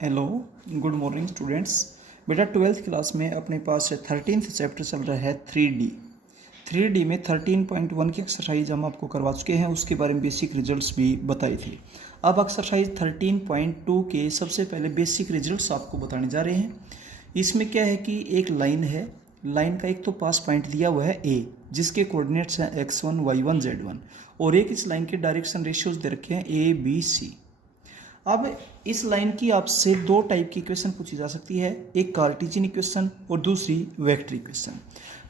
Hello, good morning students. बेटा 12th class में अपने पास 13th चैप्टर चल रहा है 3D में 13.1 की एक्सरसाइज हम आपको करवा चुके हैं, उसके बारे में बेसिक रिजल्ट्स भी बताए थे। अब एक्सरसाइज 13.2 के सबसे पहले बेसिक रिजल्ट्स आपको बताने जा रहे हैं। इसमें क्या है कि एक लाइन है, लाइन का एक तो पास पॉइंट दिया हुआ है ए, जिसके कोऑर्डिनेट्स हैं x1 y1 z1, और एक इस लाइन के डायरेक्शन रेशियोज दे रखे हैं ए बी सी। अब इस लाइन की आपसे दो टाइप की इक्वेशन पूछी जा सकती है, एक कार्टेशियन इक्वेशन और दूसरी वेक्टर इक्वेशन।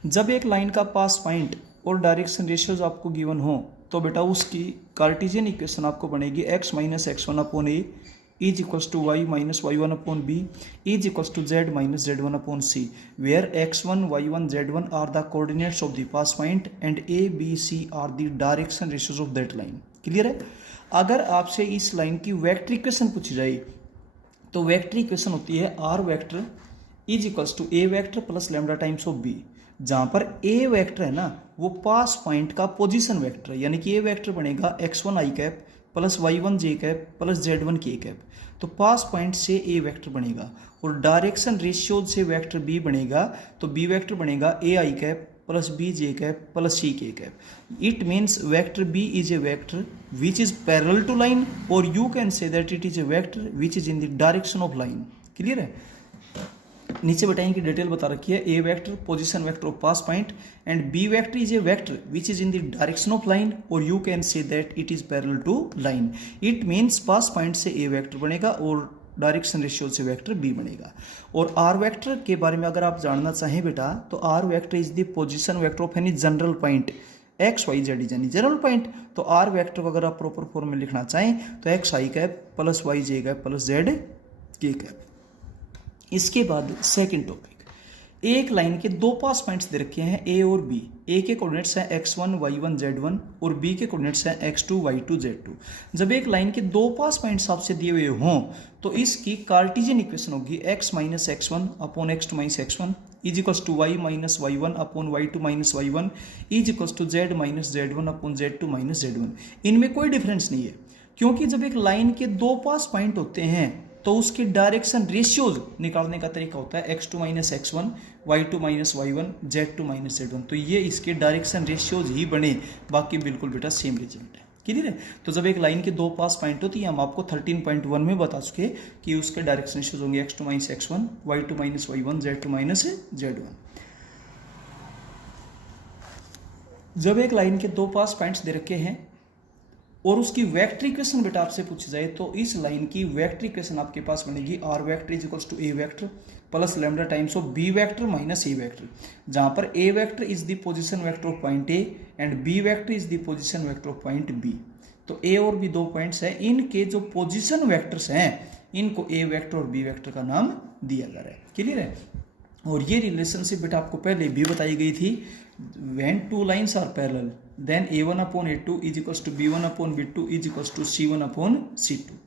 जब एक लाइन का पास पॉइंट और डायरेक्शन रेशियोज आपको गिवन हो तो बेटा उसकी कार्टेशियन इक्वेशन आपको बनेगी x minus x1 upon A is equals to y minus y1 upon B is equals to z minus z1 upon C, where x1 y1 z1 are the coordinates of the pass point and a b c are the direction ratios of that line. Clear है? अगर आपसे इस line की vector equation पूछी जाए तो vector equation होती है r vector is equals to A vector plus lambda times of b, जहां पर ए वेक्टर है ना वो पास पॉइंट का पोजीशन वेक्टर है, यानी कि ए वेक्टर बनेगा x1 i cap plus y1 j cap plus z1 k cap. तो पास पॉइंट से ए वेक्टर बनेगा और डायरेक्शन रेशियोज से वेक्टर बी बनेगा, तो बी वेक्टर बनेगा a i cap plus b j cap plus c k cap. It means vector b is a vector which is parallel to line, और you can say that it is a vector which is in the direction of line. Clear है? नीचे बताएंगे कि detail बता रखी है, a vector position vector of pass point and b vector is a vector which is in the direction of line, और you can say that it is parallel to line. It means pass point से a vector बनेगा और direction ratio से vector b बनेगा। और are vector के बारे में अगर आप जानना चाहें बेटा तो R vector is the position vector of any general point X Y Z is any general point. तो आर वेक्टर को अगर आप प्रॉपर फॉर्म में लिखना चाहें तो X I cap plus Y J cap plus Z K cap. इसके बाद सेकंड टॉपिक, एक लाइन के दो पास पॉइंट्स दे रखे हैं ए और बी। ए के कोऑर्डिनेट्स हैं x1 y1 z1 और बी के कोऑर्डिनेट्स हैं x2 y2 z2। जब एक लाइन के दो पास पॉइंट्स आपसे दिए हुए हों तो इसकी कार्टेशियन इक्वेशन होगी x minus x1 upon x2 minus x1 is equals to y minus y1 upon y2 minus y1 is equals to z minus z1 upon z2 minus z1। इनमें कोई डिफरेंस नहीं है, क्योंकि जब एक लाइन के दो पास पॉइंट होते हैं तो उसके डायरेक्शन रेशियोज निकालने का तरीका होता है x2 minus x1 y2 minus y1 z2 minus z1। तो ये इसके डायरेक्शन रेशियोज ही बने, बाकी बिल्कुल बेटा सेम रिजल्ट है। क्लियर है? तो जब एक लाइन के दो पास पॉइंट होती है, हम आपको 13.1 में बता चुके कि उसके डायरेक्शन रेशियोज होंगे x2 minus x1 y2 minus y1 z2 minus z1। जब एक लाइन के दो पास पॉइंट्स दे रखे हैं और उसकी वेक्टर इक्वेशन बेटा आपसे पूछी जाए तो इस लाइन की वेक्टर इक्वेशन आपके पास बनेगी are vector is equals to A vector plus lambda times of B vector minus a vector, जहां पर a vector is the position vector of point a and b vector is the position vector of point b. तो a और B दो points हैं, इनके जो position vectors हैं इनको ए वेक्टर और बी वेक्टर का नाम दिया जा रहा है। क्लियर है? और ये रिलेशनशिप बेटा आपको पहले भी बताई गई थी, when two lines are parallel then a1 upon a2 is equals to b1 upon b2 is equals to c1 upon c2।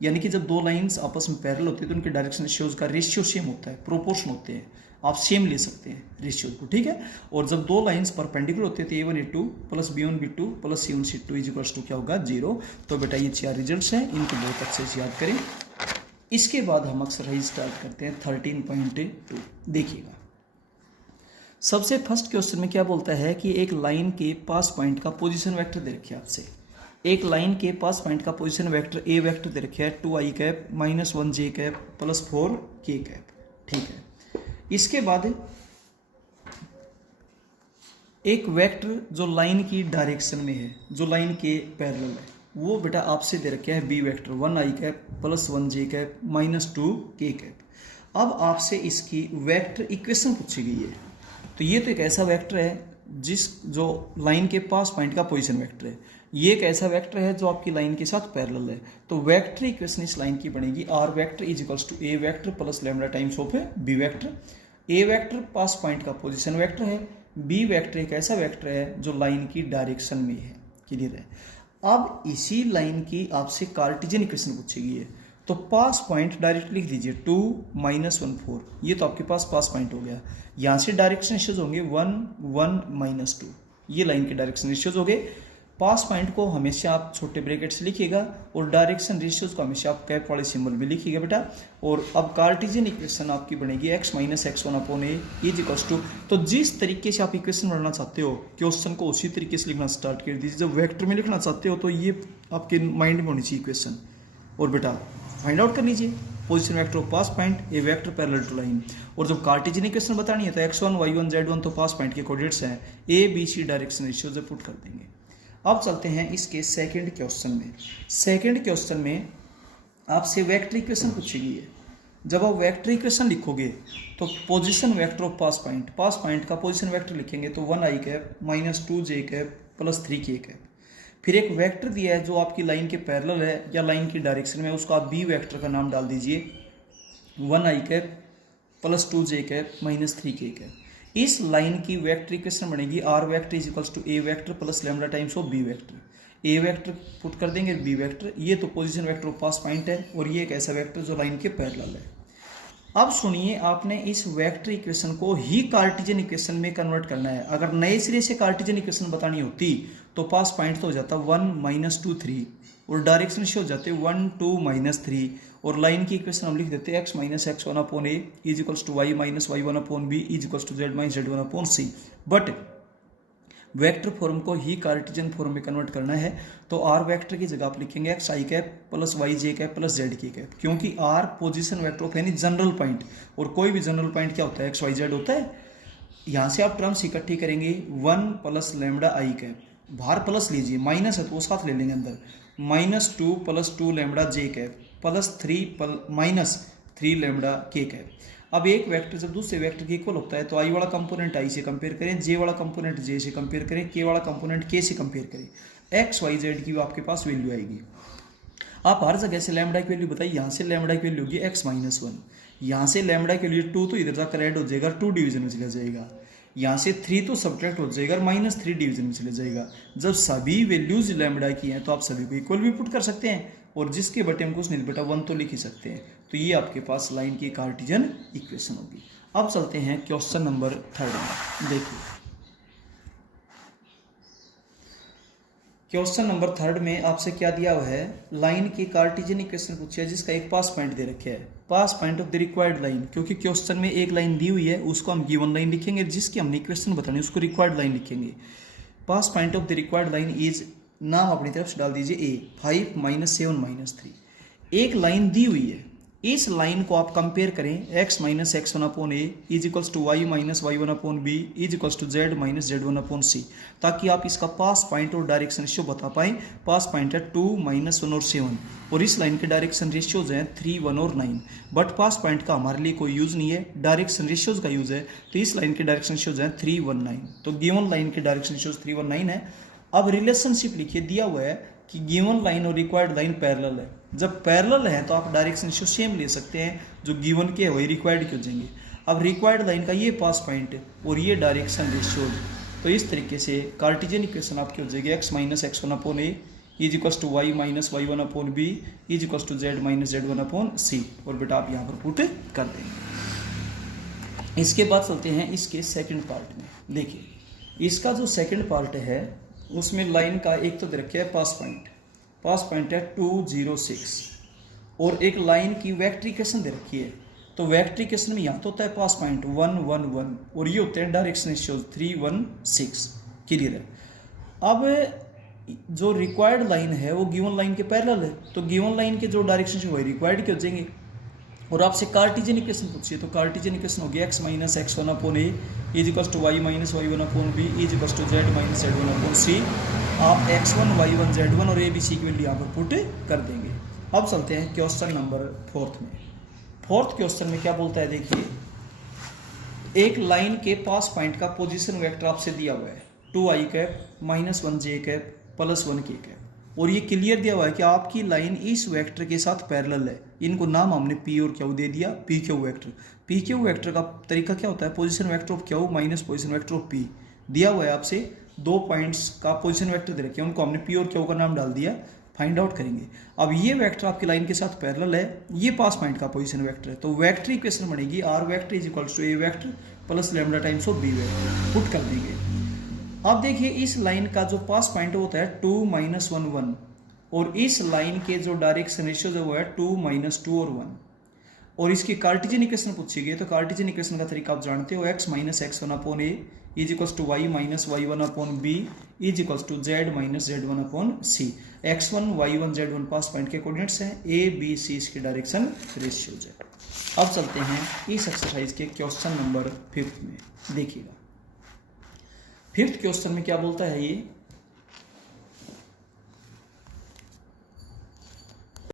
यानी कि जब दो लाइंस आपस में पैरेलल होती है तो उनके डायरेक्शन रेशियोज का रेशियो सेम होता है, प्रोपोर्शन होते हैं, आप सेम ले सकते हैं रेशियोज को। ठीक है? और जब दो लाइंस परपेंडिकुलर होते हैं तो a1 a2 plus b1 b2 plus c1 c2 is equals to क्या होगा 0। तो बेटा ये चार रिजल्ट्स हैं, इनको बहुत अच्छे से याद करें। इसके बाद हम एक्सरसाइज स्टार्ट करते हैं 13.2। देखिएगा, सबसे फर्स्ट क्वेश्चन में क्या बोलता है कि एक लाइन के पास पॉइंट का पोजीशन वेक्टर दे रखे आपसे। एक लाइन के पास पॉइंट का पोजीशन वेक्टर ए वेक्टर दे रखे है 2 आई कैप माइनस 1 जे कैप प्लस 4 के कैप। ठीक है? इसके बाद एक वेक्टर जो लाइन की डायरेक्शन में है, जो लाइन के पैरेलल है, वो बेटा आपसे दे रखे है बी वेक्टर 1 आई कैप प्लस 1 जे कैप माइनस 2 के कैप। अब आपसे इसकी वेक्टर इक्वेशन पूछी गई है। तो ये तो एक ऐसा वेक्टर है जो लाइन के पास पॉइंट का पोजीशन वेक्टर है, ये एक ऐसा वेक्टर है जो आपकी लाइन के साथ पैरेलल है। तो वेक्टर इक्वेशन इस लाइन की बनेगी are vector is equals to A vector plus lambda times of B vector. A vector pass point का पोजीशन वेक्टर है, बी वेक्टर एक ऐसा वेक्टर है जो लाइन की डायरेक्शन में है। क्लियर है? अब इसी लाइन की आपसे कार्टेशियन इक्वेशन पूछी गई है, तो पास पॉइंट डायरेक्ट लिख दीजिए 2 माइनस 1 4, ये तो आपके पास पास पॉइंट हो गया। यहाँ से डायरेक्शन रेशियोज होंगे 1 1 माइनस 2, ये लाइन के डायरेक्शन रेशियोज हो गए। पास पॉइंट को हमेशा आप छोटे ब्रैकेट से लिखिएगा और डायरेक्शन रेशियोज को हमेशा आप कैप वाले सिंबल में लिखिएगा बेटा। और अब कार्टेशियन इक्वेशन आपकी बनेगी x minus x1 upon A is equals to, तो जिस तरीके से आप इक्वेशन बनाना चाहते हो क्वेश्चन को उसी तरीके से लिखना स्टार्ट कर दीजिए। जब वेक्टर में लिखना चाहते हो तो ये आपके माइंड में होनी चाहिए इक्वेशन। और बेटा फाइंड आउट कर लीजिए position vector of pass point A vector parallel to line. और जब कार्टेशियन इक्वेशन बतानी है तो x1 y1 z1 तो पास पॉइंट के कोऑर्डिनेट्स हैं, a b c direction ratio से पुट कर देंगे। अब चलते हैं इसके सेकंड क्वेश्चन में। सेकंड क्वेश्चन में आपसे वेक्टर इक्वेशन पूछेगी है। जब आप वेक्टर इक्वेशन लिखोगे तो position vector of pass point का पोजीशन वेक्टर लिखेंगे तो 1 i cap minus 2 j cap plus 3 k cap. फिर एक वेक्टर दिया है जो आपकी लाइन के पैरेलल है या लाइन की डायरेक्शन में, उसका आप बी वेक्टर का नाम डाल दीजिए 1 i cap plus 2 j cap minus 3 k cap. इस लाइन की वेक्टर इक्वेशन बनेगी are vector is equals to A vector plus lambda times of B vector. A vector put कर देंगे बी वेक्टर, ये तो position vector of pass point है और ये एक ऐसा वेक्टर जो लाइन के पैरेलल है। अब सुनिए, आपने इस वेक्टर इक्वेशन को ही कार्टेशियन इक्वेशन में कन्वर्ट करना है। अगर नए सिरे से कार्टेशियन इक्वेशन बतानी होती तो पास पॉइंट तो हो जाता 1 माइनस 2 3 और डायरेक्शन से हो जाते 1 2 माइनस 3 और लाइन की इक्वेशन हम लिख देते x minus x1 upon A is equals to y minus y1 upon B is equals to z minus z1 upon C. But vector form को ही कार्टेशियन फॉर्म में कन्वर्ट करना है तो आर वेक्टर की जगह आप लिखेंगे x i cap plus y j cap plus z k cap, क्योंकि r position vector of any general point, और कोई भी जनरल पॉइंट क्या होता है x y z होता है। यहाँ से आप टर्म्स इकट्ठी करेंगे 1 प्लस लैम्डा i कैप, बाहर प्लस लीजिए, माइनस है तो वो साथ ले लेंगे अंदर, minus 2 plus 2 lambda j cap plus 3 minus 3 lambda k cap. अब एक वेक्टर जब दूसरे वेक्टर के इक्वल होता है तो i वाला कंपोनेंट i से कंपेयर करें, j वाला कंपोनेंट j से कंपेयर करें, k वाला कंपोनेंट k से कंपेयर करें, x y z की आपके पास वैल्यू आएगी। आप हर जगह से लैम्डा की वैल्यू बताइए। यहाँ से लैम्डा की वैल्यू होगी x माइनस 1, यहाँ से लैम्डा की वैल्यू 2 तो इधर जाकर ऐड हो जाएगा, 2 डिवीजन में चला जाएगा, यहाँ से 3 तो सब्ट्रैक्ट हो जाएगा, माइनस 3 डिवीजन में चले जाएगा। जब सभी वैल्यूज लैम्डा की हैं तो आप सभी को इक्वल भी पुट कर सकते हैं और जिसके बटे हम कुछ नहीं बेटा 1 तो लिख ही सकते हैं। तो ये आपके पास लाइन की कार्टेशियन इक्वेशन होगी। अब चलते हैं क्वेश्चन नंबर 3 में। देखिए क्वेश्चन नंबर 3 में आपसे क्या दिया हुआ है, लाइन की कार्टेशियन इक्वेशन पूछी है जिसका एक पास पॉइंट दे रखे है, pass point of the required line. क्योंकि क्वेश्चन में एक लाइन दी हुई है उसको हम गिवन लाइन लिखेंगे, जिसकी हमने इक्वेशन बतानी उसको रिक्वायर्ड लाइन लिखेंगे। Pass point of the required line is, नाम अपनी तरफ से डाल दीजिए ए 5 माइनस 7 माइनस 3। एक लाइन दी हुई है, इस लाइन को आप कंपेयर करें x minus x1 upon A is equals to y minus y1 upon B is equals to z minus z1 upon c, ताकि आप इसका पास पॉइंट और डायरेक्शन रेशियो बता पाएं। पास पॉइंट है 2 माइनस 1 और 7 और इस लाइन के डायरेक्शन रेशियोज हैं 3 1 और 9। बट पास पॉइंट का हमारे लिए कोई यूज़ नहीं है, डायरेक्शन रेशियोज का यूज़ है। तो इस लाइन के डायरेक्शन रेशियोज हैं 3 1 9, तो गिवन लाइन के डायरेक्शन रेशियोज 3 1 9 है। अब रिलेशनशिप लिखिए, दिया हुआ है कि गिवन लाइन और रिक्वायर्ड लाइन पैरेलल है। जब पैरेलल है तो आप डायरेक्शन रेशियो सेम ले सकते हैं, जो गिवन के है वही रिक्वायर्ड के हो जाएंगे। अब रिक्वायर्ड लाइन का ये पास पॉइंट है और ये डायरेक्शन रेशियो, तो इस तरीके से कार्टेशियन इक्वेशन आपकी हो जाएगी x minus x1 upon A is equals to y minus y1 upon B is equals to z minus z1 upon c. और बेटा आप यहाँ पर पुट कर देंगे। इसके बाद चलते हैं इसके सेकंड पार्ट में। देखिए इसका जो सेकंड पार्ट है उसमें लाइन का एक तो दे रखा है पास पॉइंट है 206 और एक लाइन की वेक्टर इक्वेशन दे रखी है। तो वेक्टर इक्वेशन में यहाँ तो होता है पास पॉइंट 1 1 1 और ये होते हैं डायरेक्शन रेशियोज 3 1 6। क्लियर है। अब जो रिक्वायर्ड लाइन है वो गिवन लाइन के पैरेलल है, तो गिवन लाइन के जो डायरेक्शन है वही रिक्वायर्ड के हो जाएंगे। और आपसे कार्टेशियन इक्वेशन पूछिए तो कार्टेशियन इक्वेशन होगी x minus x1 upon A is equals to y minus y1 upon B is equals to z minus z1 upon c. आप x1 y1 z1 और a b c की value यहाँ पर put कर देंगे। अब चलते हैं क्वेश्चन नंबर 4 में। फोर्थ क्वेश्चन में क्या बोलता है, देखिए एक लाइन के पास पॉइंट का पोजीशन वेक्टर आपसे दिया हुआ है 2i cap minus 1j cap plus 1k cap, और ये क्लियर दिया हुआ है कि आपकी लाइन इस वेक्टर के साथ पैरेलल है। इनको नाम हमने पी और क्यू दे दिया, P Q vector. P Q vector का तरीका क्या होता है, position vector of Q minus position vector of P. दिया हुआ है आपसे 2 पॉइंट्स का पोजीशन वेक्टर दे रखे हैं, उनको हमने पी और क्यू का नाम डाल दिया, फाइंड आउट करेंगे। अब ये वेक्टर आपकी लाइन के साथ पैरेलल है, ये पास पॉइंट का पोजीशन वेक्टर है, तो वेक्टर इक्वेशन बनेगी are vector is equals to A vector plus lambda times of B vector. Put कर देंगे अब देखिए इस लाइन का जो पास पॉइंट होता है 2 - 1 1, और इस लाइन के जो डायरेक्शन रेशियो जो है 2 - 2 और 1, और इसकी कार्टेशियन इक्वेशन पूछी गई तो कार्टेशियन इक्वेशन का तरीका आप जानते हो, x - x1 upon a is equals to y - y1 upon b is equals to z - z1 upon c। x1 y1 z1 pass point के कोऑर्डिनेट्स हैं, a b c इसके डायरेक्शन रेशियोज है। अब चलते हैं इस एक्सरसाइज के क्वेश्चन नंबर 5 में। देखिएगा 5th क्वेश्चन में क्या बोलता है, ये